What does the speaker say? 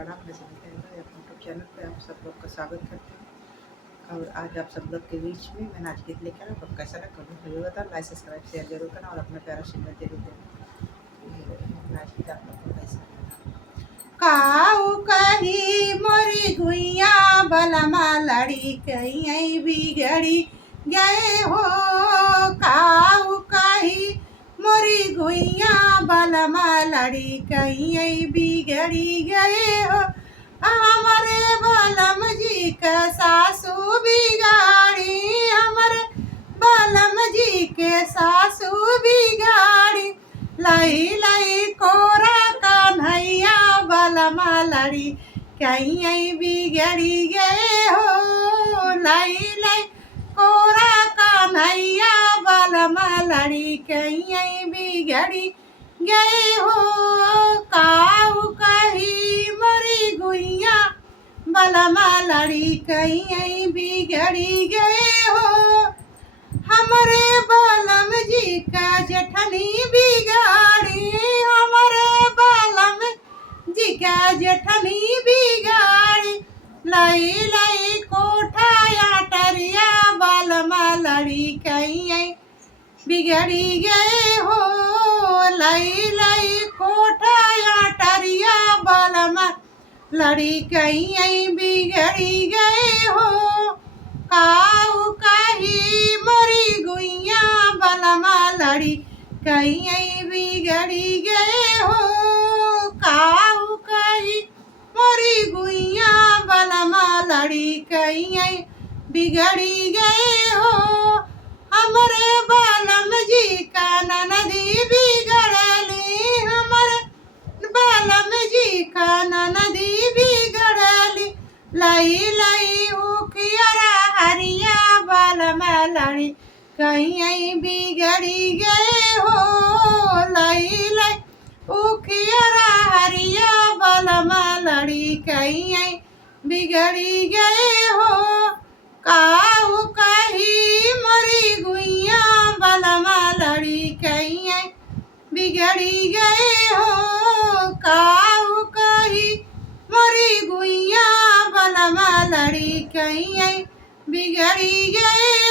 प्रणाम। मैं Sunita Yadav YouTube channel पे आप सब लोग का स्वागत करती हूँ। और आज आप सब लोग के बीच में मैं नाच गीत लेकर आया। आपको कैसा लगा कमेंट जरूर बताओ, लाइक सब्सक्राइब शेयर जरूर करना और अपना प्यारा सिग्नल जरूर देना। नाच गीत आप लोग को कैसा लगा। काऊ कही मोरी गुइया बलमा लड़ी कहीं बिगड़ी गए हो। काऊ कही मोरी गुइया बलमा लड़ी कहीं बिगड़ी गए हो। हमारे बलम जी का सासू बिगाड़ी, हमारे बलम जी के सासू बिगाड़ी। लाई लाई कोरा कन्हैया बलमा लड़ी कहीं बिगड़ी गए हो। लाई लाई कोरा कन्हैया बलमा लड़ी कहीं बिगड़ी गए हो। काऊ कही मरी गुइया बलमा लड़ी कहीं बिगड़ी गए हो। हमारे बलम जी का जेठनी बिगाड़ी, हमारे बलम जी का जेठनी बिगाड़ी। लाई लाई कोठा या टरिया बलमा लड़ी कहीं बिगड़ी गए हो। लाई लाई कोठा या टरिया बलमा लड़ी कहीं बिगड़ी गए हो। काऊ कही मोरी गुइया बलमा लड़ी कहीं बिगड़ी गए हो। काऊ कही मोरी गुइया बलमा लड़ी कहीं बिगड़ी गए हो। हमारे बलम जी का ननदी बिगड़ली, हमारे बलम जी का ननदी बिगड़ली। लाई लाई उखियरा हरिया बलमा लड़ी कहीं बिगड़ी गए हो। लाई लाई उखियरा हरिया बलमा लड़ी कहीं बिगड़ी गए हो। काऊ कही मरी गुइया बलमा लड़ी कहीं बिगड़ी गए हो। काऊ कही मोरी गुइया बलमा लड़ी कहीं बिगड़ी गए